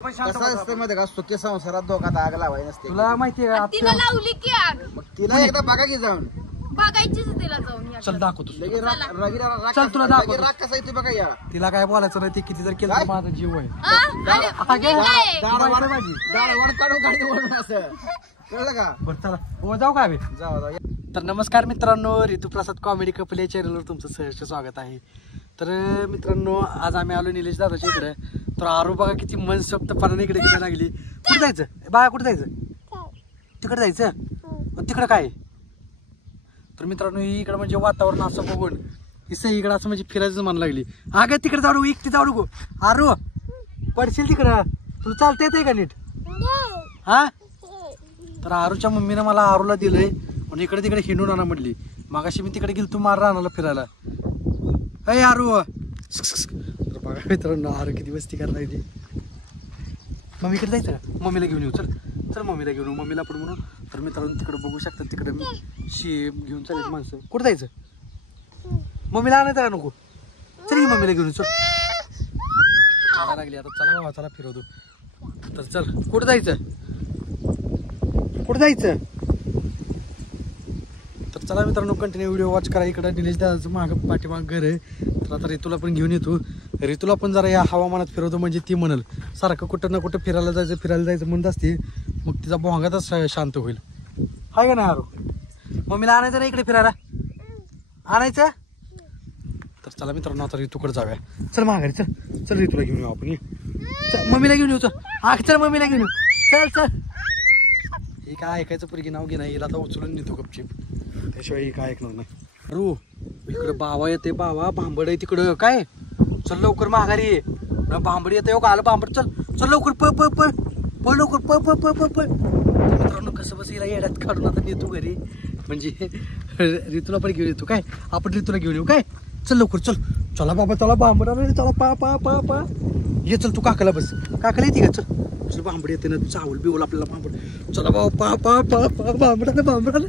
कसं असतं मध्ये का सुखी संसारात धोका आग लावाय नसते. तुला माहितीये का तिला लावली की आग मग तिला एकदा बघा की जाऊन बघायचीच तिला जाऊन या. चल दाखवतो लगे राग चल तुला दाखवतो. राग कसा येतो बघा या. तिला काय बोलायचं नाही, ते किती जर केलं तर माझा जीव आहे. हा? अरे, हे काय? दाढवड काढून गाडी वळून असं कळलं का. बरं चला हो जाऊ का आम्ही. जाऊ तर नमस्कार मित्रांनो, ऋतुप्रसाद कॉमेडी कपल या चॅनलवर तुमचं सहर्ष स्वागत आहे. तर मित्रांनो, आज आम्ही आलो निलेश दादाच्या इकडे. तर आरो बघा किती मनसोक्तपणाने इकडे किती लागली. कुठे जायचं बाळा, कुठे जायचं? तिकडे जायचं. तिकडं काय? तर मित्रांनो, इकडं म्हणजे वातावरण असं बघून इसं इकडं असं म्हणजे फिरायचं मन लागली. अगं तिकडे जाऊ नको, एकटी जाऊ नको. आरो पडशील तिकडं, तुला चालता येतंय का नीट? हा. तर आरूच्या मम्मीनं मला आरूला दिलंय आणि इकडे तिकडे हिंडून आणा म्हटली. मागाशी मी तिकडे गेलो, तू मार रानाला फिरायला. अय आरू. तर बघा मित्रांनो, आरू किती मस्ती करायला ती. मम्मीकडे जायचं का? मम्मीला घेऊन येऊ. चल चल मम्मीला घेऊन येऊ, मम्मीला आपण म्हणून. तर मित्रांनो, तिकडे बघू शकतात, तिकडे शेप घेऊन चालेल माणसं. कुठं जायचं? मम्मीला आणायचं का नको? चल की मम्मीला घेऊन चल. चला लागली आता, चला बाबा चला फिरवतो. तर चल, कुठं जायचं? कुठं जायचं? तर चला मित्रांनो, कंटिन्यू व्हिडिओ वॉच करा. इकडं निलेश दादाचं मागं पाठीमाग घर आहे. तर आता ऋतूला पण घेऊन येतो. ऋतूला पण जरा या हवामानात फिरवतो, म्हणजे ती म्हणल सारखं कुठं ना कुठं फिरायला जायचं म्हणत असते. मग तिचा भोंगातच शांत होईल. हाय का नाही आरो? मम्मीला आणायचं ना इकडे फिरायला? आणायचं? तर चला मित्रांनो, आता ऋतूकडे जाऊया. चल माघारी, चल चल ऋतूला घेऊन येऊ आपण. चल मम्मीला घेऊन येऊ. चल हा, चल मम्मीला घेऊन येऊ. चल चल. हे काय ऐकायचं पोरगी नाव घे नाही, हिला आता उचलून नेतो गपचीप, त्याशिवाय ही काय ऐकणार नाही. अरू इकडे बावा येते, बावा भांबड आहे तिकडं. काय? चल लवकर माघारी ये. भांबड येते हो का? आलं भांबड. चल चल लवकर, पळ पळ पळ पळ लवकर, पळ पळ पळ पळ पळ. मित्रांनो, कसं बस हिला येड्यात काढून आता नेतो घरी, म्हणजे ऋतूला पण घेऊन येतो. काय आपण ऋतूला घेऊन येऊ? काय चल लवकर, चल. चला बाबा, चला भांबड आलं. चला पा पा पा पा ये. चल तू काकाला बस, काकाला येते का? चल चल, भांबड येते ना, चावल बिवल आपल्याला भांबड. चला बाबा, पा पा पा पा भांबड आलं, भांबड आलं.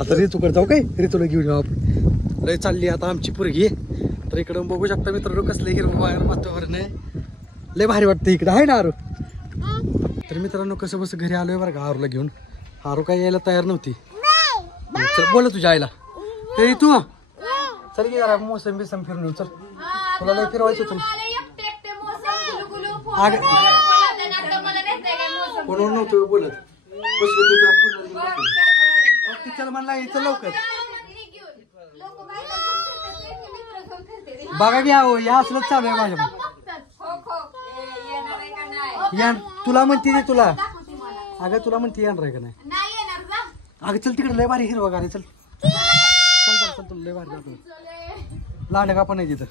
आता ऋतूकडे जाऊ. काय ऋतूला घेऊन येऊ आपण. लय चालली आता आमची पोरगी. तर इकडं बघू शकता मित्रांनो, कसलं हिरवं वातावरण आहे. लय भारी वाटतं इकडं, आहे ना आरू? तर मित्रांनो, कसं बस घरी आलोय बरं का आरूला घेऊन. आरू काय यायला तयार नव्हती. चल बोल तुझ्या आईला. ते तू चल की जरा मोसम बिसम फिरून येऊ. चल तुला लय फिरवायचं होतं. कोण नव्हतं बोलत, चल म्हणला यायचं लवकर. बघा घ्या हो, या असलंच चालू आहे माझ्या. या तुला म्हणते ते तुला. अगं तुला म्हणते येणार आहे का नाही? अगं चल तिकडे लय भारी हिरवा गाडी. चल चल चल चल, तुला लय भारी जातो. लांडगा पण आहे तिथं.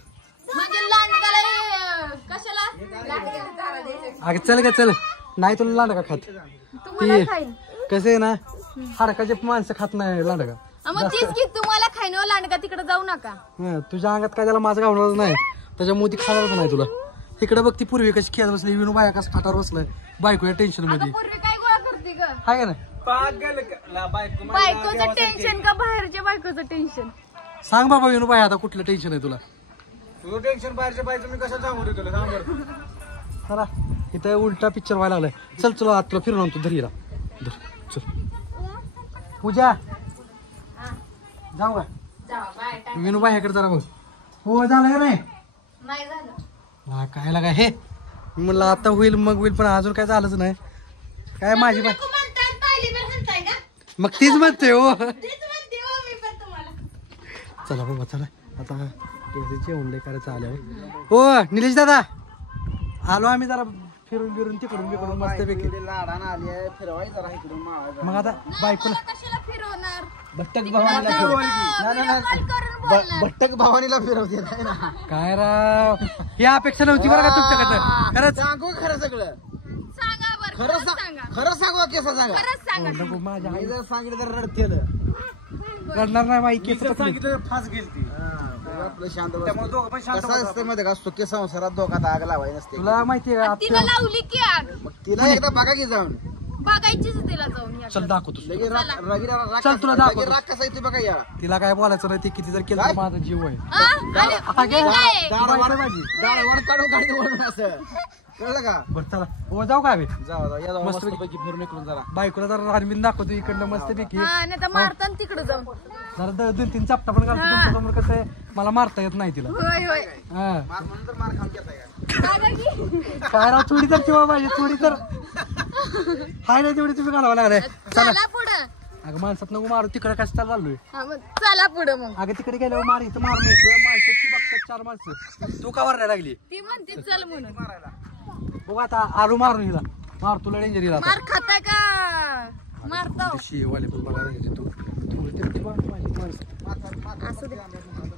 अगं चल का चल. नाही तुला लांडगा खात. ती कसं आहे ना, हाडकाचे माणसं खात नाही लांडगा. तुम्हाला खायनो लांडगा, तिकडे जाऊ नका. तुझ्या अंगात काय त्याला माझं गावणार नाही, त्याच्यामुळे ती खाणारच नाही तुला. तिकडे बघ ती पूर्वी कशी खेळत बसली, विनू बाया कसं खाटावर बसलाय बायको या टेन्शन मध्ये. काय गोळा करते ग? हाय का बायकोचं टेन्शन का बाहेरच्या बायकोचं टेन्शन? सांग बाबा विनू बाया, आता कुठलं टेन्शन आहे तुला? तुझं टेन्शन बाहेरच्या बायचं मी कसं सांगू तुला? सांग बरं. चला इथं उलटा पिक्चर व्हायला लागलाय. चल तुला तुला फिरून आणतो. धरीला धर. चल पूजा जाऊ का? विनू बायाकडे जरा बघ. हो झालं का नाही? नाही झालं. काय लागा हे म्हणलं आता होईल मग होईल, पण अजून काय झालंच नाही. काय माझी बाय मग तीच म्हणते हो. चला बाबा चला, आता जेवण लय करायचं आल्यावर. हो निलेश दादा, आलो आम्ही जरा फिरून बिरून तिकडून बिकडून मस्त पैकी. लाडानं आली आहे, फिरवायचं जरा इकडून माळा. मग आता बायकोला कशाला फिरवणार? भट्टक भवानीला भट्टक भवानीला फिरवते नाही ना. काय राव, ही अपेक्षा नव्हती बरं का तुमच्याकडं. खरंच सांगू खरं सगळं. सांगा बरं, खरं सांगा, खरं सांगू केस सांगा. खरंच सांगा. नको माझ्या मी जर सांगितलं तर रडतेल. करणार नाही बाई केस. सांगितलं फास गेलती. आपलं शांत कसं असतं मध्ये का, सुखी संसारात धोका आग लावाय नसते. तुला माहितीये का? तिला लावली की आग मग तिला एकदा बघा की जाऊन. बघायचीच तिला जाऊन या. चल दाखवतो. लगे राग चल तुला दाखवतो. राग कसा येतो बघा या. तिला काय बोलायचं नाही, ते किती जर केलं तर माझा जीव आहे. हा? अरे, हे काय? दाढवड काढून गाडी वळून असं कळलं का? बरं चला हो जाऊ का आम्ही जाऊ या मस्त मस्तपैकी फिरून इकडून जरा. बायकोला जरा रानबीन दाखवतो इकडनं मस्त पैकी हा नाही तर मारताना तिकडे जाऊन. जरा 2-3 चापटा पण घालतो तुमच्या समोर. कसं आहे मला मारता येत नाही तिला. होय होय. हा मार म्हणून तर मार खाऊन घेताय का? बघा की. काय राव थोडी तर किंवा पाहिजे थोडी तर हाय नाही तेवढी तुम्ही घालावं लागलाय. चला चला पुढं. अगं माणसात नको मारू तिकडे कसं चाललोय. हा मग चला पुढं मग. अगं तिकडे गेल्यावर मार इथं मार नको. माणसाची बघतात 4 माणसं तू का वरायला लागली. ती म्हणते चल म्हणून. बघू आता आरू मारून हिला मार तुला डेंजर हिला मार खाताय का मारतो. शिवाले पण बघायला गेली तू असू दे.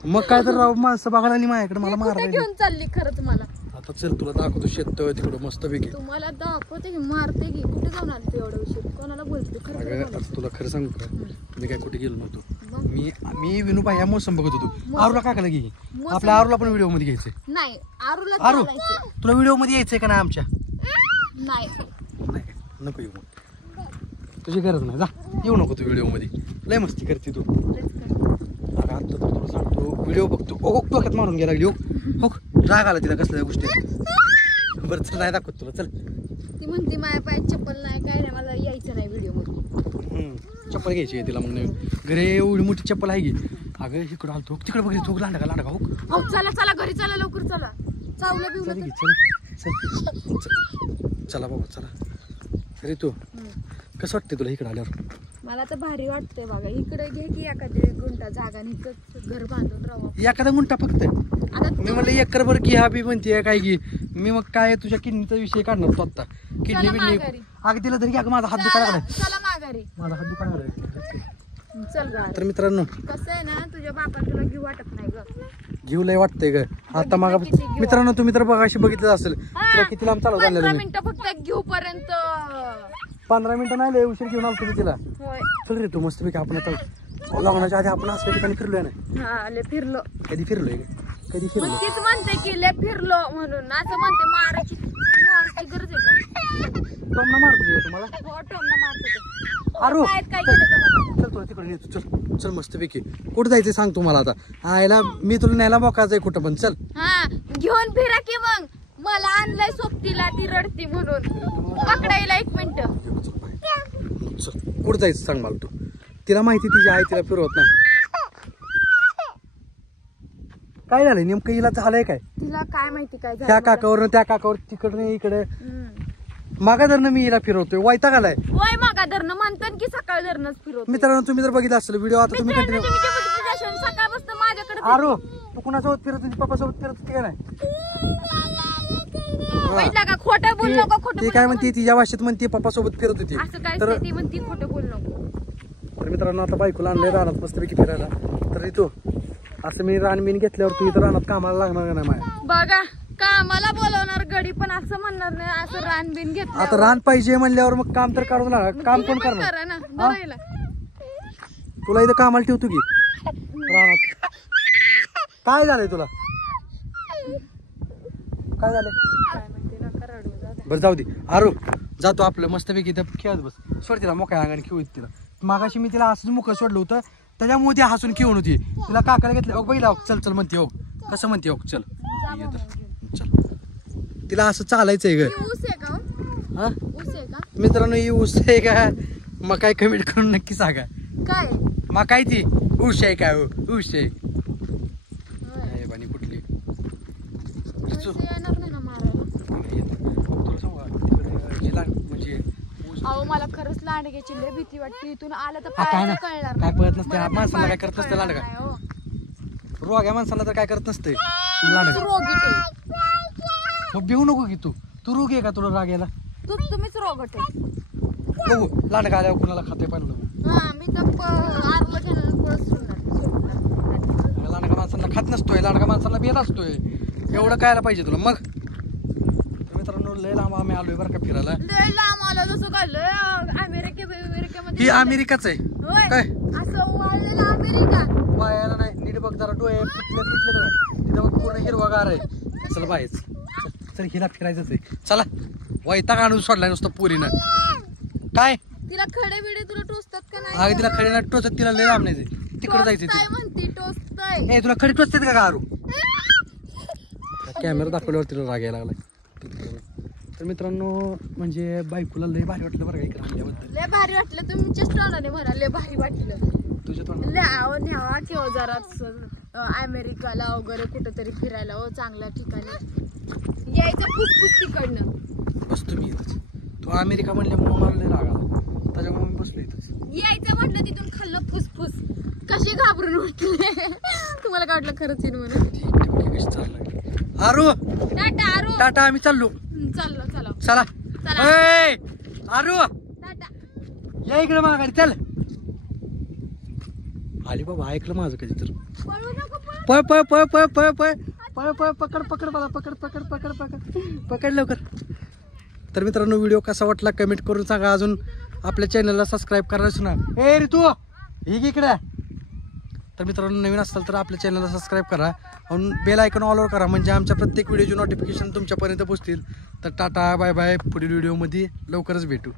मग काय तर राव माणसं बघायला नाही माझ्याकडे मला मी कुठे मारायला. घेऊन चालली खरं तुम्हाला. आता चल तुला दाखवतो शेत तिकडं मस्त पैकी. तुम्हाला दाखवते की मारते की कुठे जाऊन आले तू एवढा उशीर कोणाला बोलते खरं अगं खरं आता बोलायचं. तुला खरं सांगू का मी काय कुठे गेलो नव्हतो. मग? मी विनूबाई या मोसम बघत होतो. आरूला काय केलं की मोसंबी? आपल्या आरूला पण व्हिडिओ मध्ये घ्यायचंय. नाही आरूला आरू चालायचं. तुला व्हिडिओ मध्ये यायचंय का नाही आमच्या. नाही नाही काय? नको येऊ मग तुझी गरज नाही जा येऊ नको तू व्हिडिओ मध्ये लय मस्ती करते तू. अगं आता तर तुला सांगतो व्हिडिओ बघतो ओ डोक्यात मारून गेला लागली हो राग आला तिला कसल्या गोष्टी. बरं चल नाही दाखवत तुला चल. ती म्हणते माझ्या पायात चप्पल नाही काय नाही मला यायचं नाही व्हिडिओ मध्ये. चप्पल घ्यायची आहे तिला मग नवीन. घरी एवढी मोठी चप्पल आहे की. अगं इकडं आलो तिकडे बघ थोक लांडा का हो हो चला चला घरी चला लवकर चला. चावलं चल बिवलं घे तर. चल चला बाबा चला. अरे तू कसं वाटतंय तुला इकडे आल्यावर. मला तर भारी वाटतंय बघा इकडे घे की एखादी गुंठा जागा आणि इथं घर बांधून राहावं. एखादा गुंठा फक्त आता मी म्हणलं एकर भर की हा बी म्हणते काय की मी मग काय तुझ्या किडनीचा विषय काढणार तो आता. किडनी चला बिडनी माघारी. अगं तिला तरी अगं माझा हात दुखायला चला लागलाय. चला माघारी. माझा हात दुखायला लागलाय. चल गा. तर मित्रांनो कसं आहे ना तुझ्या बापा तुला घेऊ वाटत नाही ग. घेऊ लय वाटतंय ग आता मागा. मित्रांनो तुम्ही तर बघा अशी बघितलं असेल तुला किती लांब चालू 15 झालेलं. मिनिटं फक्त घेऊ पर्यंत. 15 मिनिटं नाही लय उशीर घेऊन आलो तुम्ही तिला. होय. चल रे तू मस्त पैकी आपण आता लग्नाच्या आधी आपण असल्या ठिकाणी फिरलोय ना. हा आले फिरलो. कधी फिरलोय ग? कधी मग फिरलो. तीच म्हणते की लय फिरलो म्हणून असं म्हणते मारायची गरज आहे का. टोमना मारतो रे तुम्हाला. हो टोमना मारते ते. आरू काय काय केलं का बघा. चल तुला तिकडे नेतो चल चल मस्त पैकी. कुठं जायचं सांग तुम्हाला आता. आयला मी तुला न्यायला मोकाच आहे कुठं पण चल. हा घेऊन फिरा की मग. मला आणलंय सोबतीला ती रडती म्हणून पकडायला 1 मिनिट. चल कुठं जायचं सांग मला तू. तिला माहिती तिची आई तिला फिरवत नाही. काय झालंय नेमकं हिला झालंय काय. तिला काय माहिती काय झालं त्या मला. काकावर त्या काकावर तिकडनं इकडे हम्म. मागा धरणं मी हिला फिरवतोय वैताग आलाय. होय मागा धरणं म्हणतात की सकाळ धरणंच फिरवतो. मित्रांनो तुम्ही जर बघितलं असेल व्हिडिओ आता तुम्ही मित्रांनो, कंटिन्यू. तुम्ही जे बघितलं असेल, सकाळपासून माझ्याकडे आरो तू कुणासोबत फिरत होती पप्पासोबत फिरत होती का नाही. बघितलं का खोटं बोल नको खोटं ती बोलू काय नको. म्हणते तिच्या भाषेत म्हणते पप्पासोबत फिरत होती. असं काय तर ती म्हणती खोटं बोल नको. तर मित्रांनो आता बायकोला आणलंय रानात मस्तपैकी फिरायला. तर तू असं मी रानबीन घेतल्यावर तू इथं रानात कामाला लागणार का नाही माझ्या. बघा कामाला बोलवणार गडी पण असं म्हणणार नाही असं रानबीन घेतलं. आता रान पाहिजे म्हणल्यावर मग काम तर काढून लागणार. काम कोण करणार. करा ना बघायला. तुला इथं कामाला ठेवतो की रानात. काय झालंय तुला काय झालंय. काय म्हणते नका रडू जाऊ दे. बरं जाऊ दे आरो जातो आपलं मस्तपैकी इथं खेळत बस. सोड तिला मोकळ्या अंगाने खेळू तिला. मागाशी मी तिला असंच मुख सोडलं होतं त्याच्यामुळे ती हसून खेळून होती. तिला काकाला घेतलं हो बघितलं चल चल म्हणते हो कसं म्हणते हो चल जा मग घेऊन. चल. तिला असं चालायचंय ग. ही ऊस आहे का हो? हा ऊस आहे का मित्रांनो ही ऊस आहे का मग काय कमेंट करून नक्की सांगा. काय मग काय ती ऊस आहे काय ऊस आहे होय. काय बानी कुठली. पैसे येणार नाही ना मारायला. तुला सांगू का, तिकडे जिल्हा म्हणजे ऊस अहो मला खरंच लांडग्याची लय भीती वाटते. इथून आलं तर हा, काय पायाचं नाही. कळणार काय नाही. पळत नसते. मला तर माणसाला काय पायाचं करत नसते कळणार लांडगा. नाही, हो. रोग्या माणसाला तर काय करत नसते तूच लांडगा. रोगीट आहे. मग भिवू नको की तू रोगी आहे का तुला राग यायला. तुम्हीच रोगट आहे. बघू लांडगा आल्यावर कुणाला खाते पाहिलं. हा मी तर आरलं घेणार पळत सोडणार. लांडगा माणसाला खात नसतोय. लांडगा माणसाला बेत असतोय. एवढं कायला पाहिजे तुला मग. तर मित्रांनो लय लांब आम्ही आलोय बरं का फिरायला. लय लांब आलं जसं काय लय अमेरिकेमध्ये ही अमेरिकाच आहे होय. काय असं वाळलेलं अमेरिका. वायाला नाही. नीट बघ जरा डोळे पिटले तिथं बघ पूर्ण हिरवागार आहे. चल बाहेर चल हिला फिरायचंच आहे. चला वैताग आणून सोडलाय नुसतं पुरीनं. काय तिला खडे बिडे तुला टोचतात का नाही. अगं तिला खडी ना टोचत तिला लय लांब नाही तिकडे जायचं. टोचताय म्हणते टोचताय. ए तुला खडी टोचतात का आरू. कॅमेरा दाखवल्यावर तिला राग यायला लागलाय. तर मित्रांनो म्हणजे बायकोला लय भारी वाटलं बरं का इकडे आणल्याबद्दल. लय भारी वाटलं, तुमच्या तोंडाने म्हणा लय भारी वाटलं. तुझ्या तोंडात न्यावा किंवा जरा अमेरिकाला वगैरे कुठेतरी फिरायला चांगल्या ठिकाणी यायचं फुसफुस तिकडनं. बसतो मी इथंच. तू अमेरिका म्हणल्यामुळे मला लय राग आला, त्याच्यामुळे मी बसलो इथंच. यायचं म्हटलं तिथून खाल्लं फुसफुस, कशी घाबरून उठले. तुम्हाला काय वाटलं खरंच येईन म्हणून? कशी चाललं आरू? टाटा आरू, टाटा आम्ही चाललो. चाललो चला चला चला ए, आरू टाटा. या इकडे माघारी चल. आली बाबा, ऐकलं माझं कधी तर. पळू नको पळ. पळ पळ पळ पळ पळ पळ पळ पळ पकड पकड मला पकड पकड पकड पकड पकड लवकर. तर मित्रांनो व्हिडिओ कसा वाटला कमेंट करून सांगा. अजून आपल्या चॅनलला सबस्क्राईब करायचं ना. ए रे तू ही इकडे. तर मित्रांनो नवीन असाल तर आपल्या चॅनलला सबस्क्राईब करा आणि बेल आयकॉन ऑलवर करा, म्हणजे आमच्या प्रत्येक व्हिडिओची नोटिफिकेशन तुमच्यापर्यंत पोहोचतील. तर टाटा बाय बाय, पुढील व्हिडिओमध्ये लवकरच भेटू.